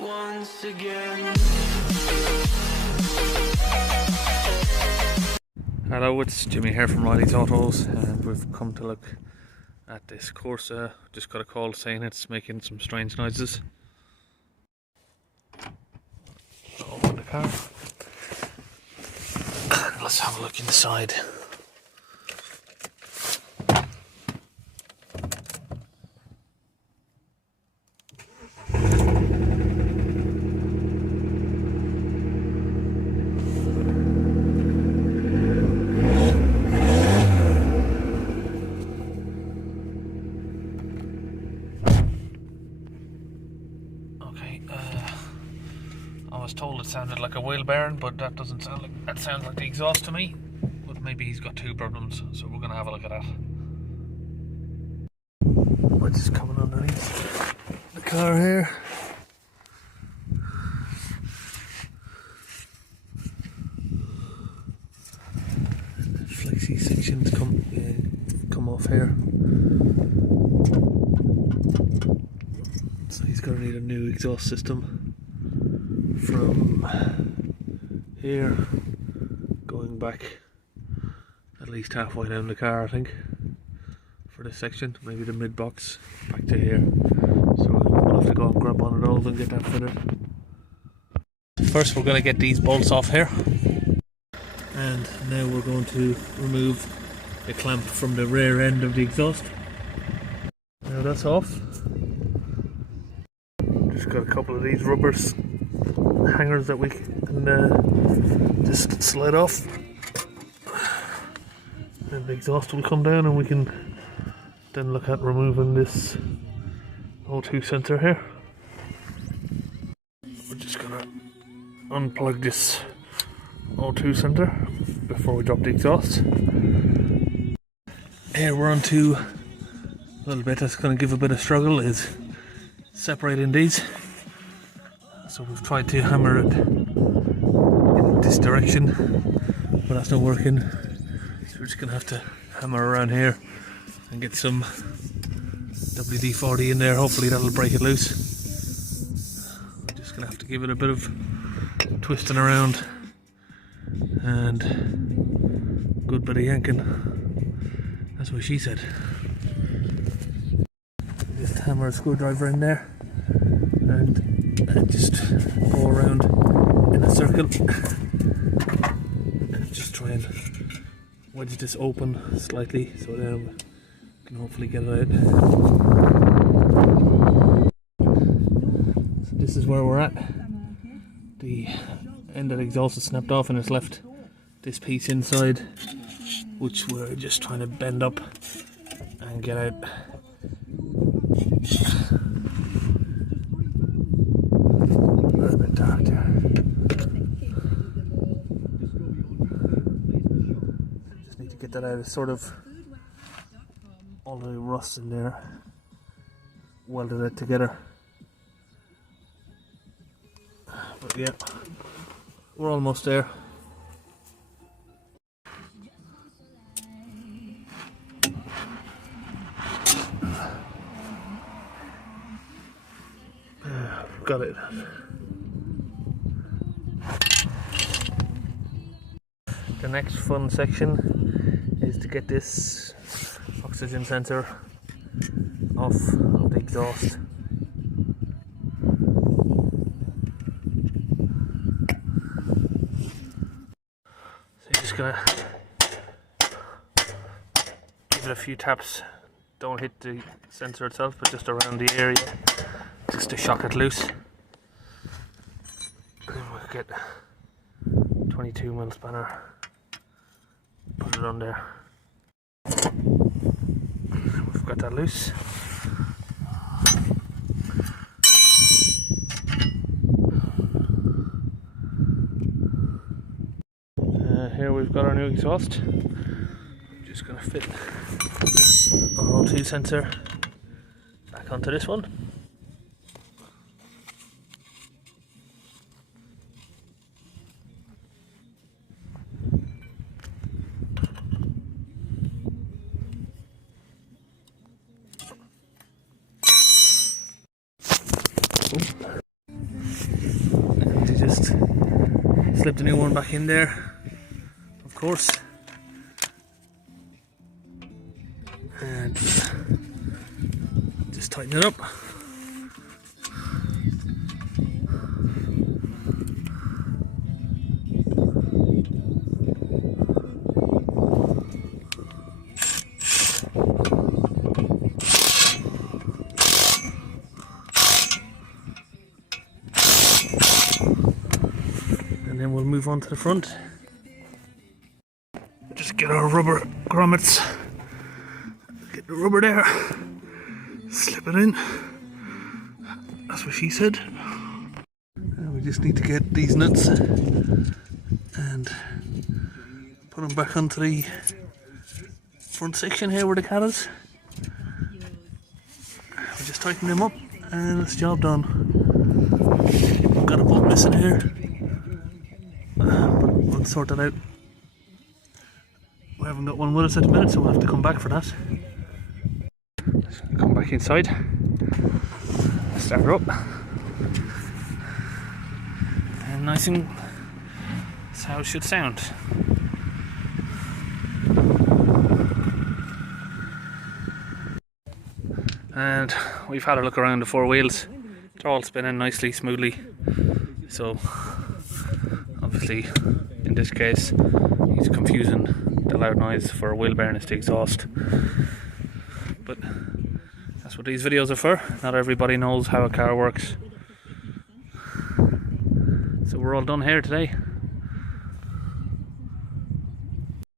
once again. Hello, it's Jimmy here from Riley's Autos, and we've come to look at this Corsa. Just got a call saying it's making some strange noises. Open the car. Let's have a look inside. I was told it sounded like a wheel bearing, but that doesn't sound like that. Sounds like the exhaust to me. But maybe he's got two problems, so we're gonna have a look at that. What's just coming underneath the car here? Flexi sections come off here. So he's gonna need a new exhaust system from here going back at least halfway down the car, I think, for this section, maybe the mid box back to here. So we'll have to go and grab one of those and get that fitted. First we're going to get these bolts off here, and now we're going to remove the clamp from the rear end of the exhaust. Now that's off. Just got a couple of these rubbers hangers that we can just slide off, and the exhaust will come down, and we can then look at removing this O2 sensor here. We're just gonna unplug this O2 sensor before we drop the exhaust. Here we're on to a little bit that's going to give a bit of struggle, is separating these. So we've tried to hammer it in this direction, but that's not working. So we're just going to have to hammer around here and get some WD-40 in there. Hopefully that'll break it loose. We're just going to have to give it a bit of twisting around and good bit of yanking. That's what she said. Just hammer a screwdriver in there and just go around in a circle and just try and wedge this open slightly, so then we can hopefully get it out. So this is where we're at. The end of the exhaust is snapped off and it's left this piece inside, which we're just trying to bend up and get out. A bit dark there. Just need to get that out. It's sort of all the rust in there, welded it together. But yeah, we're almost there. Got it. The next fun section is to get this oxygen sensor off of the exhaust. So you're just gonna give it a few taps. Don't hit the sensor itself, but just around the area, just to shock it loose. And we'll get 22mm spanner, put it on there. We've got that loose. Here we've got our new exhaust. I'm just going to fit our O2 sensor back onto this one. just slip the new one back in there, of course, and just tighten it up. And then we'll move on to the front. Just get our rubber grommets. Get the rubber there. Slip it in. That's what she said. And we just need to get these nuts and put them back onto the front section here where the cat is. We just tighten them up and it's job done. We've got a bolt missing here. But we'll sort that out. We haven't got one with us at the minute, so we'll have to come back for that. Come back inside. Start her up. And nice and that's how it should sound. And we've had a look around the four wheels. They're all spinning nicely, smoothly. So obviously in this case he's confusing the loud noise for a wheel bearing as the exhaust. But that's what these videos are for. Not everybody knows how a car works. So we're all done here today.